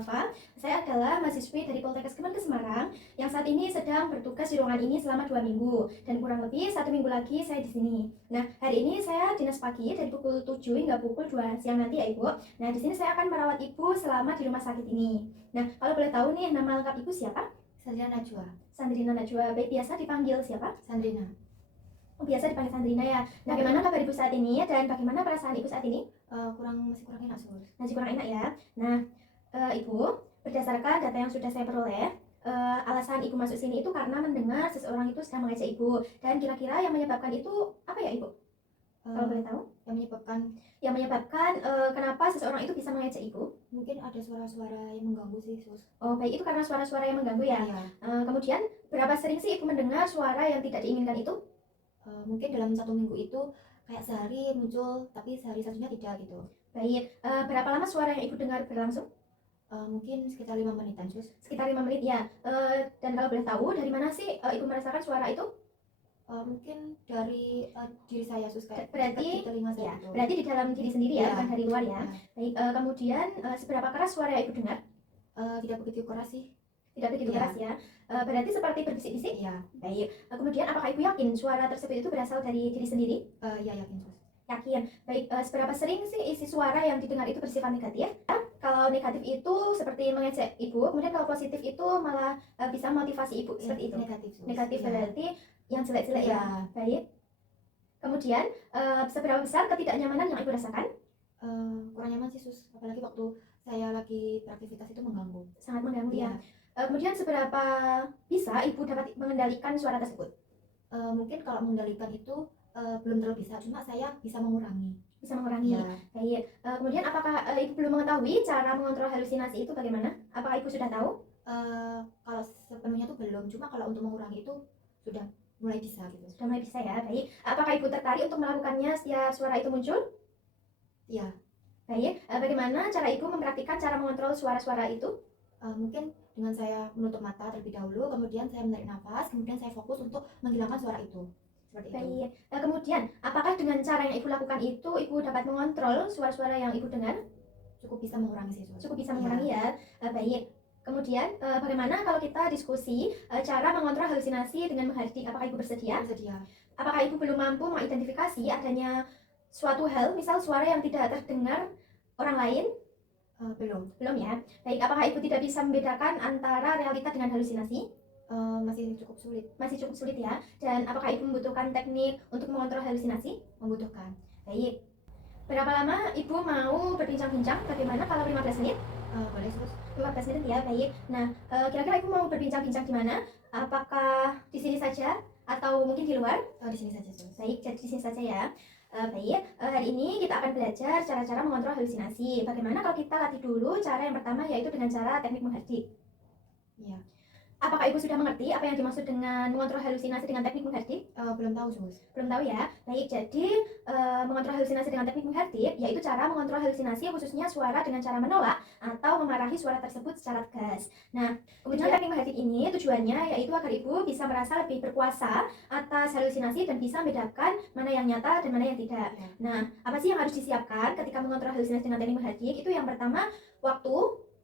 Mustafa. Saya adalah mahasiswi dari Poltekkes Kemenkes Semarang yang saat ini sedang bertugas di ruangan ini selama 2 minggu dan kurang lebih 1 minggu lagi saya di sini. Nah, hari ini saya dinas pagi dari pukul 7 hingga pukul 2 siang nanti ya Ibu. Nah, di sini saya akan merawat Ibu selama di rumah sakit ini. Nah, kalau boleh tahu nih nama lengkap Ibu siapa? Sandrina Najwa. Sandrina Najwa. Baik, biasa dipanggil siapa? Sandrina. Biasa dipanggil Sandrina ya. Nah, bagaimana kabar Ibu saat ini dan bagaimana perasaan Ibu saat ini? Masih kurang enak, Sus. Masih kurang enak ya. Nah, Ibu, berdasarkan data yang sudah saya peroleh, alasan Ibu masuk sini itu karena mendengar seseorang itu sedang mengejek Ibu. Dan kira-kira yang menyebabkan itu apa ya Ibu? Kalau boleh tahu? Yang menyebabkan kenapa seseorang itu bisa mengejek Ibu? mungkin ada suara-suara yang mengganggu sih, Sus. Oh, baik, itu karena suara-suara yang mengganggu ya. Iya. Kemudian berapa sering sih Ibu mendengar suara yang tidak diinginkan itu? Mungkin dalam 1 minggu itu kayak sehari muncul, tapi sehari satunya tidak gitu. Baik, berapa lama suara yang Ibu dengar berlangsung? Mungkin sekitar 5 menitan, Sus. Sekitar 5 menit ya. Dan kalau boleh tahu dari mana sih Ibu merasakan suara itu? Mungkin dari diri saya, Sus, kayak Berarti di telinga saya ya, gitu. berarti di dalam diri sendiri ya, Iya. bukan dari luar ya. Iya. Baik, kemudian seberapa keras suara yang Ibu dengar? Tidak begitu keras sih. Tidak begitu Iya. keras ya. Berarti seperti berbisik-bisik? Iya. Baik, kemudian apakah Ibu yakin suara tersebut itu berasal dari diri sendiri? Iya, yakin, Sus. Yakin. Baik, seberapa sering sih isi suara yang didengar itu bersifat negatif? Kalau negatif itu seperti mengejek Ibu, kemudian kalau positif itu malah bisa motivasi Ibu seperti itu. Negatif, Sus. Negatif Iya. berarti yang jelek-jelek Iya. ya. Baik. Kemudian seberapa besar ketidaknyamanan yang Ibu rasakan? Kurang nyaman sih, Sus. Apalagi waktu saya lagi beraktivitas itu mengganggu. Sangat mengganggu ya. Iya. Kemudian seberapa bisa Ibu dapat mengendalikan suara tersebut? Mungkin kalau mengendalikan itu belum terlalu bisa, cuma saya bisa mengurangi. Bisa mengurangi. Ya. Baik. Kemudian apakah Ibu belum mengetahui cara mengontrol halusinasi itu bagaimana? Apakah Ibu sudah tahu? Kalau sepenuhnya tuh belum, cuma kalau untuk mengurangi itu sudah mulai bisa gitu. Sudah mulai bisa ya. Baik. Apakah Ibu tertarik untuk melakukannya setiap suara itu muncul? Iya. Baik. Bagaimana cara Ibu mempraktikkan cara mengontrol suara-suara itu? Mungkin dengan saya menutup mata terlebih dahulu, kemudian saya menarik nafas, kemudian saya fokus untuk menghilangkan suara itu. Seperti itu. Baik. Kemudian apakah dengan cara yang Ibu lakukan itu Ibu dapat mengontrol suara-suara yang Ibu dengar? Cukup bisa mengurangi sih, Sus. Cukup bisa mengurangi ya. Baik. Kemudian bagaimana kalau kita diskusi cara mengontrol halusinasi dengan menghardik? Apakah Ibu bersedia? Bersedia. Apakah Ibu belum mampu mengidentifikasi adanya suatu hal, misal suara yang tidak terdengar orang lain? Belum ya. Baik, apakah Ibu tidak bisa membedakan antara realita dengan halusinasi? Masih cukup sulit. Masih cukup sulit ya. Dan apakah Ibu membutuhkan teknik untuk mengontrol halusinasi? Membutuhkan. Baik. Berapa lama Ibu mau berbincang-bincang? Bagaimana kalau 15 menit? Boleh, Sus. 15 menit ya, baik. Nah, kira-kira Ibu mau berbincang-bincang di mana? Apakah di sini saja atau mungkin di luar? Di sini saja, Sus. Baik, jadi di sini saja ya. Baik, hari ini kita akan belajar cara-cara mengontrol halusinasi. Bagaimana kalau kita latih dulu cara yang pertama, yaitu dengan cara teknik menghardik? Iya. Apakah Ibu sudah mengerti apa yang dimaksud dengan mengontrol halusinasi dengan teknik menghardik? Belum tahu, Sus. Belum tahu ya. Baik, jadi mengontrol halusinasi dengan teknik menghardik yaitu cara mengontrol halusinasi khususnya suara dengan cara menolak atau memarahi suara tersebut secara tegas. Nah, kemudian teknik menghardik ini tujuannya yaitu agar Ibu bisa merasa lebih berkuasa atas halusinasi dan bisa membedakan mana yang nyata dan mana yang tidak. Ya. Nah, apa sih yang harus disiapkan ketika mengontrol halusinasi dengan teknik menghardik? Itu yang pertama, waktu,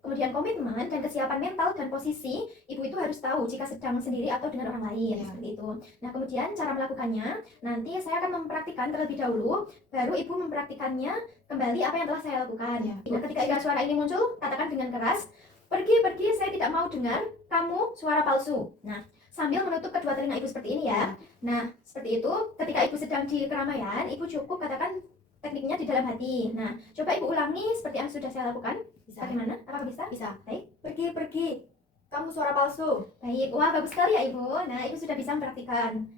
kemudian komitmen dan kesiapan mental dan posisi. Ibu itu harus tahu jika sedang sendiri atau dengan orang lain, seperti itu. Nah, kemudian cara melakukannya, nanti saya akan mempraktikkan terlebih dahulu, baru Ibu mempraktikannya kembali apa yang telah saya lakukan. Ya. Nah, ketika ikan suara ini muncul, katakan dengan keras, pergi, saya tidak mau dengar kamu suara palsu. Nah, sambil menutup kedua telinga Ibu seperti ini ya. Nah, seperti itu. Ketika Ibu sedang di keramaian, Ibu cukup katakan tekniknya di dalam hati. Nah, coba Ibu ulangi seperti yang sudah saya lakukan. Bisa. Bagaimana? Apakah bisa? Bisa. Baik. Pergi. Kamu suara palsu. Baik. Wah, bagus sekali ya Ibu. Nah, Ibu sudah bisa mempraktikkan.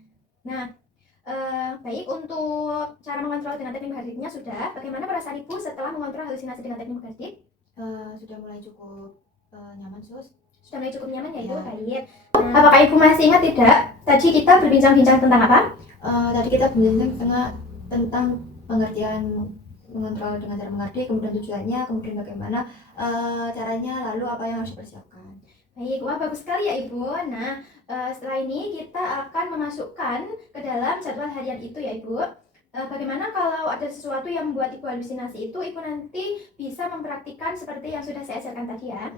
Nah, baik, untuk cara mengontrol dengan teknik menghardiknya sudah. Bagaimana perasaan Ibu setelah mengontrol halusinasi dengan teknik menghardik? Sudah mulai cukup nyaman, Sus. Sudah mulai cukup nyaman ya Ibu? Ya. Baik. Apakah Ibu masih ingat tidak? Tadi kita berbincang-bincang tentang apa? Tadi kita berbincang tentang pengertian mengontrol dengan cara menghardik, kemudian tujuannya, kemudian bagaimana caranya, lalu apa yang harus dipersiapkan. Baik, wah bagus sekali ya Ibu. Nah, setelah ini kita akan memasukkan ke dalam jadwal harian itu ya Ibu. Bagaimana kalau ada sesuatu yang membuat Ibu halusinasi itu, Ibu nanti bisa mempraktikkan seperti yang sudah saya ajarkan tadi ya.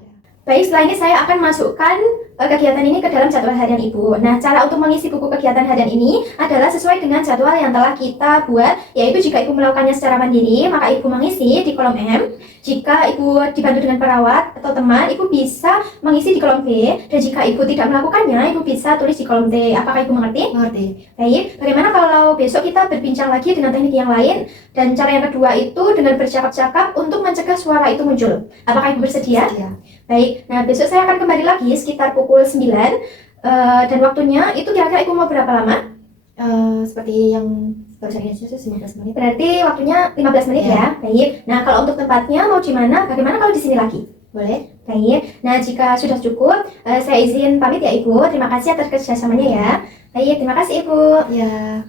Baik, setelah ini saya akan masukkan kegiatan ini ke dalam jadwal harian Ibu. Nah, cara untuk mengisi buku kegiatan harian ini adalah sesuai dengan jadwal yang telah kita buat, yaitu jika Ibu melakukannya secara mandiri, maka Ibu mengisi di kolom M. Jika Ibu dibantu dengan perawat atau teman, Ibu bisa mengisi di kolom B. Dan jika Ibu tidak melakukannya, Ibu bisa tulis di kolom T. Apakah Ibu mengerti? Mengerti. Baik, bagaimana kalau besok kita berbincang lagi dengan teknik yang lain? Dan cara yang kedua itu dengan bercakap-cakap untuk mencegah suara itu muncul. Apakah Ibu bersedia? Sedia. Baik, nah besok saya akan kembali lagi sekitar pukul 9 dan waktunya itu kira-kira Ibu mau berapa lama? Seperti yang barusan ini 15 menit. Berarti waktunya 15 menit ya. Baik, nah kalau untuk tempatnya mau di mana? Bagaimana kalau di sini lagi? Boleh? Baik, nah jika sudah cukup, saya izin pamit ya Ibu. Terima kasih atas kerjasamanya ya. Baik, terima kasih Ibu. Ya.